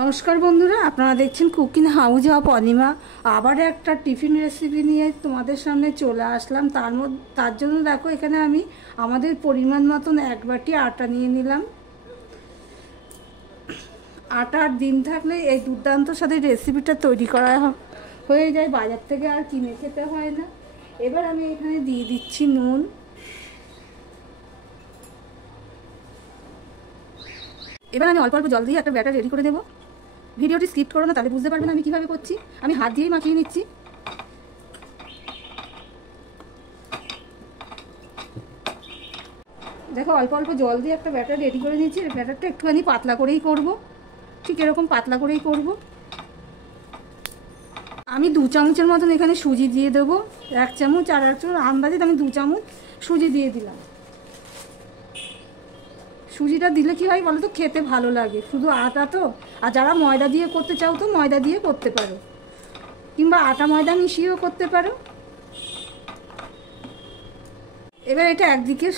নমস্কার বন্ধুরা, আপনারা দেখছেন কুকিং হাউস অফ অনিমা। আবার একটা টিফিন রেসিপি নিয়ে তোমাদের সামনে চলে আসলাম। তার জন্য দেখো, এখানে আমি আমাদের পরিমাণ মতন 1 বাটি আটা নিয়ে নিলাম। আটার দিন থাকলে এই দুর্দান্ত সাথে রেসিপিটা তৈরি করা হয়ে যায়, বাজার থেকে আর কিনে খেতে হয় না। এবার আমি এখানে দিয়ে দিচ্ছি নুন। এবার আমি অল্প অল্প জল দিয়ে একটা ব্যাটার রেডি করে দেবো। ভিডিওটি স্কিপ করো না, তাহলে বুঝতে পারবে না আমি কীভাবে করছি। আমি হাত দিয়েই মাখিয়ে নিচ্ছি। দেখো, অল্প অল্প জল দিয়ে একটা ব্যাটার রেডি করে নিচ্ছি। ব্যাটারটা একটুখানি পাতলা করেই করব, ঠিক এরকম পাতলা করেই করব। আমি 2 চামচের মতন এখানে সুজি দিয়ে দেবো। 1 চামচ আর 1 চামচ আন্দাজে আমি 2 চামচ সুজি দিয়ে দিলাম। সুজিটা দিলে কি হয় বলো তো, খেতে ভালো লাগে। শুধু আটা তো, আর যারা ময়দা দিয়ে করতে চাও তো ময়দা দিয়ে করতে পারো, কিংবা আটা ময়দা মিশিয়েও করতে পারো। এবার এটা একদিকে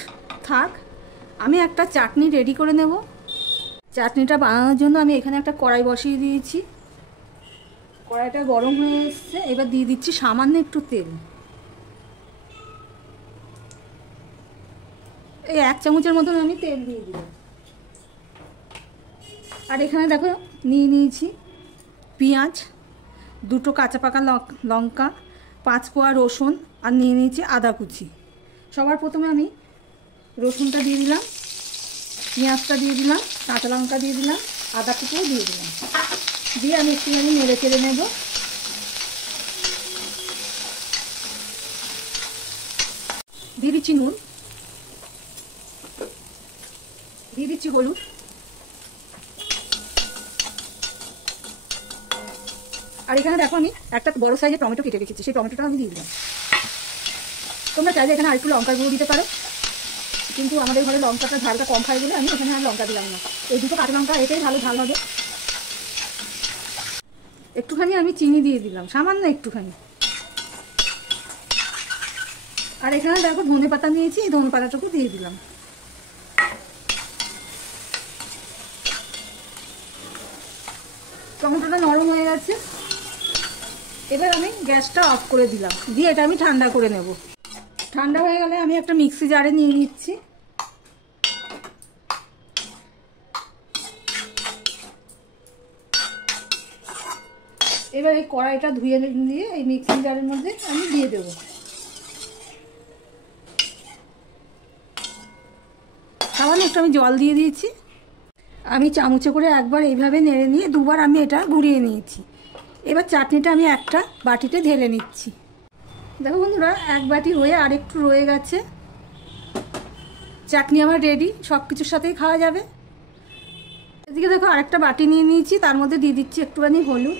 থাক, আমি একটা চাটনি রেডি করে নেব। চাটনিটা বানানোর জন্য আমি এখানে একটা কড়াই বসিয়ে দিয়েছি। কড়াইটা গরম হয়ে এসছে। এবার দিয়ে দিচ্ছি সামান্য একটু তেল। এই 1 চামচের মতন আমি তেল দিয়ে দিলাম। আর এখানে দেখো নিয়ে নিয়েছি পেঁয়াজ, 2টো কাঁচা পাকা লঙ্কা, 5 কোয়া রসুন, আর নিয়ে নিয়েছি আদা কুচি। সবার প্রথমে আমি রসুনটা দিয়ে দিলাম, পেঁয়াজটা দিয়ে দিলাম, কাঁচা লঙ্কা দিয়ে দিলাম, আদা কুচিও দিয়ে দিলাম। দিয়ে আমি একটুখানি নেড়ে চেড়ে নেব। দিয়ে দিচ্ছি নুন, দিয়ে দিচ্ছি হলুদ, আর এখানে দেখো আমি একটা বড় সাইজের টমেটো কেটে রেখেছি, সেই টমেটোটা আমি দিয়ে দিলাম। তোমরা চাইলে এখানে আরেকটু লঙ্কার গুঁড়ো দিতে পারো, কিন্তু আমাদের ঘরে লঙ্কাটা ঝালটা কম খাই বলে আমি এখানে আর লঙ্কা দিলাম না। এই 2টো কাঁচা লঙ্কা এটাই ভালো ঝাল হবে। একটুখানি আমি চিনি দিয়ে দিলাম, সামান্য একটুখানি। আর এখানে দেখো ধনে পাতা নিয়েছি, এই ধনে পাতাটুকু দিয়ে দিলাম। টমেটোটা নরম হয়ে গেছে। এবার আমি গ্যাসটা অফ করে দিলাম, দিয়ে এটা আমি ঠান্ডা করে নেব। ঠান্ডা হয়ে গেলে আমি একটা মিক্সি জারে নিয়ে নিচ্ছি। এবার এই কড়াইটা ধুয়ে দিয়ে এই মিক্সি জারের মধ্যে আমি দিয়ে দেবো। সামান্য একটু আমি জল দিয়ে দিয়েছি। আমি চামচে করে একবার এইভাবে নেড়ে নিয়ে 2বার আমি এটা ঘুরিয়ে নিয়েছি। এবার চাটনিটা আমি একটা বাটিতে ঢেলে নিচ্ছি। দেখো বন্ধুরা, 1 বাটি হয়ে আর একটু রয়ে গেছে। চাটনি আমার রেডি, সব কিছুর সাথেই খাওয়া যাবে। এদিকে দেখো আরেকটা বাটি নিয়ে নিয়েছি, তার মধ্যে দিয়ে দিচ্ছি একটুখানি হলুদ,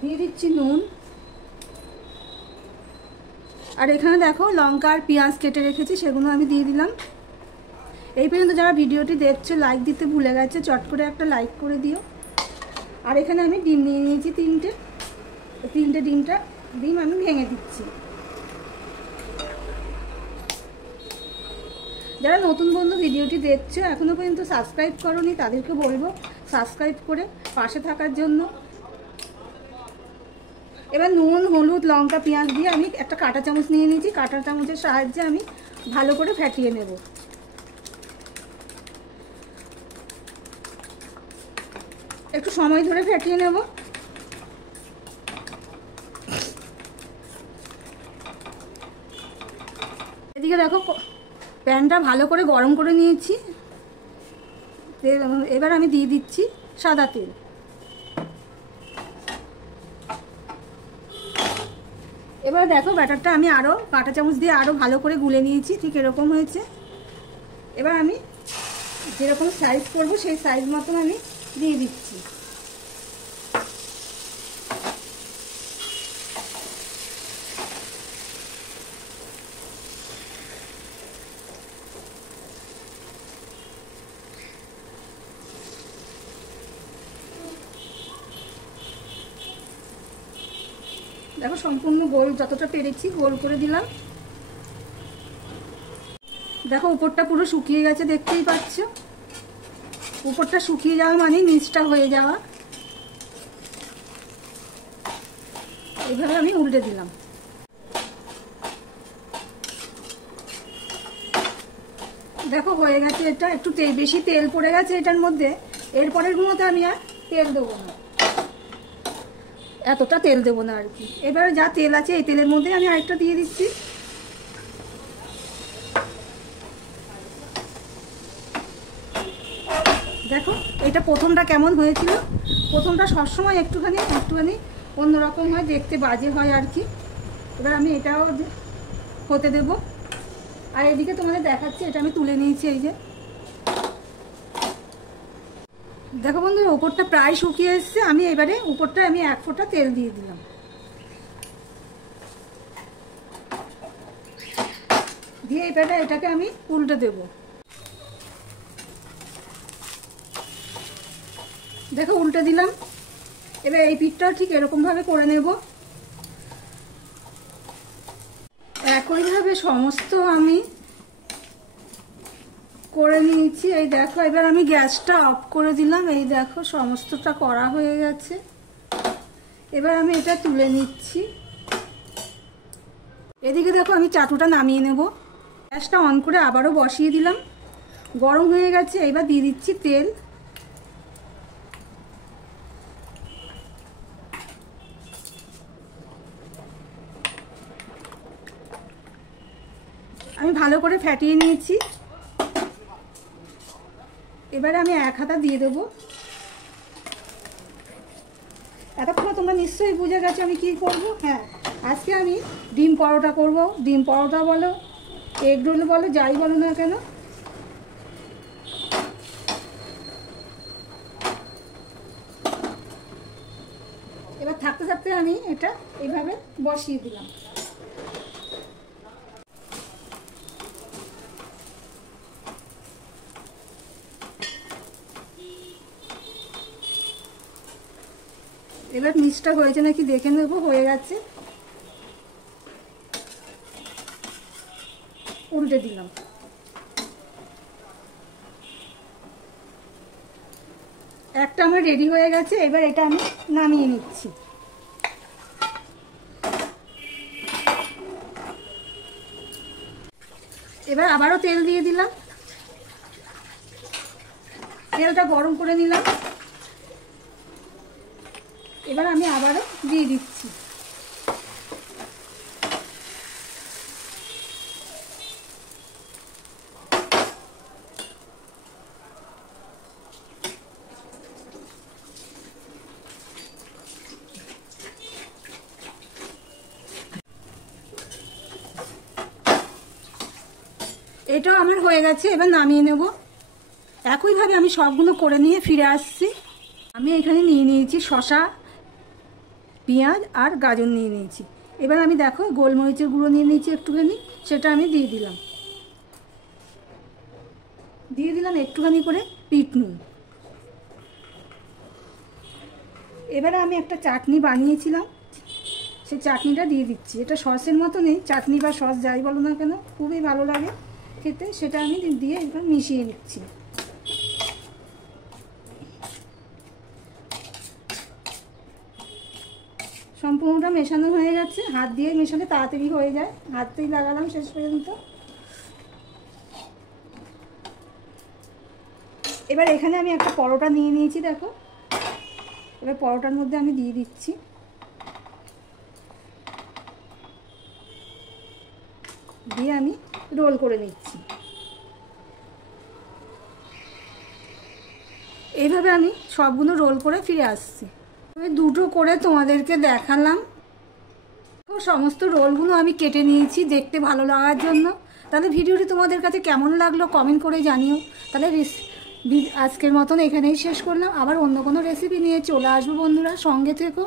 দিয়ে দিচ্ছি নুন, আর এখানে দেখো লঙ্কা আর পেঁয়াজ কেটে রেখেছি, সেগুলো আমি দিয়ে দিলাম। এই পর্যন্ত যারা ভিডিওটি দেখছো লাইক দিতে ভুলে গেছে, চট করে একটা লাইক করে দিও। আর এখানে আমি ডিম নিয়ে নিয়েছি 3টে ডিম আমি ভেঙে দিচ্ছি। যারা নতুন বন্ধু ভিডিওটি দেখছো এখনো পর্যন্ত সাবস্ক্রাইব করোনি, তাদেরকে বলবো সাবস্ক্রাইব করে পাশে থাকার জন্য। এবার নুন, হলুদ, লঙ্কা, পেঁয়াজ দিয়ে আমি একটা কাঁটা চামচ নিয়ে নিয়েছি। কাঁটা চামচের সাহায্যে আমি ভালো করে ফেটিয়ে নেব। একটু সময় ধরে ফেটিয়ে নেব। এদিকে দেখো প্যানটা ভালো করে গরম করে নিয়েছি। এবার আমি দিয়ে দিচ্ছি সাদা তেল। এবার দেখো ব্যাটারটা আমি আরও কাঁটা চামচ দিয়ে আরও ভালো করে গুলে নিয়েছি, ঠিক এরকম হয়েছে। এবার আমি যেরকম সাইজ করবো সেই সাইজ মতন আমি দিয়ে দিচ্ছি। দেখো সম্পূর্ণ গোল যতটা পেরেছি গোল করে দিলাম। দেখো উপরটা পুরো শুকিয়ে গেছে, দেখতেই পাচ্ছ। উপরটা শুকিয়ে যাওয়া মানে নিচটা হয়ে যাওয়া। এইভাবে আমি উল্টে দিলাম। দেখো হয়ে গেছে। এটা একটু বেশি তেল পড়ে গেছে এটার মধ্যে। এরপরের গুলোতে আমি আর তেল দেবো না, এতটা তেল দেবো না আর কি। এবারে যা তেল আছে এই তেলের মধ্যে আমি আরেকটা দিয়ে দিচ্ছি। দেখো এটা প্রথমটা কেমন হয়েছিল। প্রথমটা সবসময় একটুখানি অন্যরকম হয়, দেখতে বাজে হয় আর কি। এবার আমি এটাও হতে দেব। আর এদিকে তোমাদের দেখাচ্ছি, এটা আমি তুলে নিয়েছি। এই যে দেখো বন্ধুরা, উপরটা প্রায় শুকিয়ে এসছে। আমি এবারে উপরটা আমি 1 ফোঁটা তেল দিয়ে দিলাম। দিয়ে এবারে এটাকে আমি উল্টে দেব। দেখো উল্টে দিলাম। এবার এই পিঠটাও ঠিক এরকমভাবে করে নেব। একইভাবে সমস্ত আমি করে নিয়েছি। এই দেখো এবার আমি গ্যাসটা অফ করে দিলাম। এই দেখো সমস্তটা করা হয়ে গেছে। এবার আমি এটা তুলে নিচ্ছি। এদিকে দেখো আমি চাটুটা নামিয়ে নেব। গ্যাসটা অন করে আবারও বসিয়ে দিলাম। গরম হয়ে গেছে। এবার দিয়ে দিচ্ছি তেল। আমি ভালো করে ফ্যাটিয়ে নিয়েছি। এবারে আমি 1 হাতা দিয়ে দেবো। এতক্ষণ তোমরা নিশ্চয়ই বুঝে গেছো আমি কি করব। হ্যাঁ, আজকে আমি ডিম পরোটা করব। ডিম পরোটা বলো, এগ রোল বলো, যাই বলো না কেন। এবার থাকতে থাকতে আমি এটা এইভাবে বসিয়ে দিলাম। এবার নিচটা হয়েছে নাকি দেখে নেব। হয়ে গেছে। উল্টে দিলাম। একটা আমার রেডি হয়ে গেছে। এবার এটা আমি নামিয়ে নিচ্ছি। এবার আবারও তেল দিয়ে দিলাম। তেলটা গরম করে নিলাম। এবার আমি আবারও দিয়ে দিচ্ছি। এটাও আমার হয়ে গেছে। এবার নামিয়ে নেব। একইভাবে আমি সবগুলো করে নিয়ে ফিরে আসছি। আমি এখানে নিয়ে নিয়েছি শসা, পেঁয়াজ আর গাজর নিয়ে নিয়েছি। এবার আমি দেখো গোলমরিচের গুঁড়ো নিয়ে নিয়েছি একটুখানি, সেটা আমি দিয়ে দিলাম একটুখানি করে বিট নুন। এবারে আমি একটা চাটনি বানিয়েছিলাম, সেই চাটনিটা দিয়ে দিচ্ছি। এটা সসের মতো নেই, চাটনি বা সস যাই বলো না কেন, খুবই ভালো লাগে খেতে। সেটা আমি দিয়ে এবার মিশিয়ে নিচ্ছি। সম্পূর্ণটা মেশানো হয়ে গেছে। হাত দিয়ে মেশালে তাড়াতাড়ি হয়ে যায়। হাতটাই লাগালাম শেষ পর্যন্ত। এবার এখানে আমি একটা পরোটা নিয়ে নিয়েছি। দেখো এবার পরোটার মধ্যে আমি দিয়ে দিচ্ছি। দিয়ে আমি রোল করে নিচ্ছি। এইভাবে আমি সবগুলো রোল করে ফিরে আসছি। আমি দুটো করে তোমাদেরকে দেখালাম। সমস্ত রোলগুলো আমি কেটে নিয়েছি দেখতে ভালো লাগার জন্য। তাহলে ভিডিওটি তোমাদের কাছে কেমন লাগলো কমেন্ট করে জানিও। তাহলে আজকের মতন এখানেই শেষ করলাম। আবার অন্য কোনো রেসিপি নিয়ে চলে আসবো বন্ধুরা, সঙ্গে থেকো।